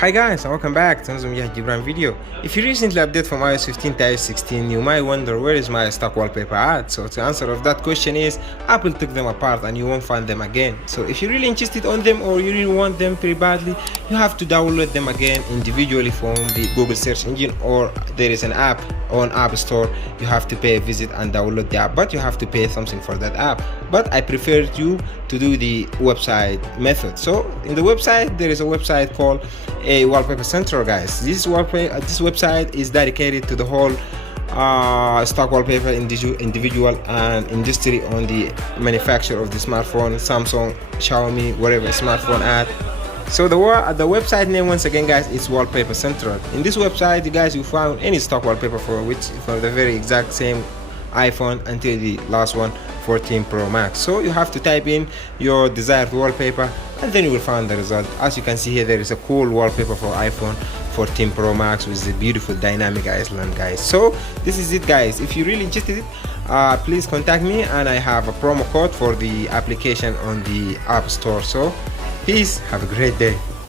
Hi guys, and welcome back to another Gibran video. If you recently updated from iOS 15 to iOS 16, you might wonder where is my stock wallpaper at. So the answer of that question is Apple took them apart and you won't find them again. So if you're really interested on them or you really want them pretty badly, you have to download them again individually from the Google search engine, or there is an app on App Store. You have to pay a visit and download the app, but you have to pay something for that app. But I prefer you to do the website method. So in the website, there is a website called a Wallpaper Central, guys. This website is dedicated to the whole stock wallpaper individual and industry on the manufacturer of the smartphone, Samsung, Xiaomi, whatever smartphone at. So the website name, once again guys, is Wallpaper Central. In this website, you guys will find any stock wallpaper for the very exact same iPhone until the last one, 14 Pro Max. So you have to type in your desired wallpaper and then you will find the result. As you can see here, there is a cool wallpaper for iPhone 14 Pro Max with the beautiful dynamic island, guys. So this is it, guys. If you're really interested, please contact me, and I have a promo code for the application on the App Store. So peace, have a great day.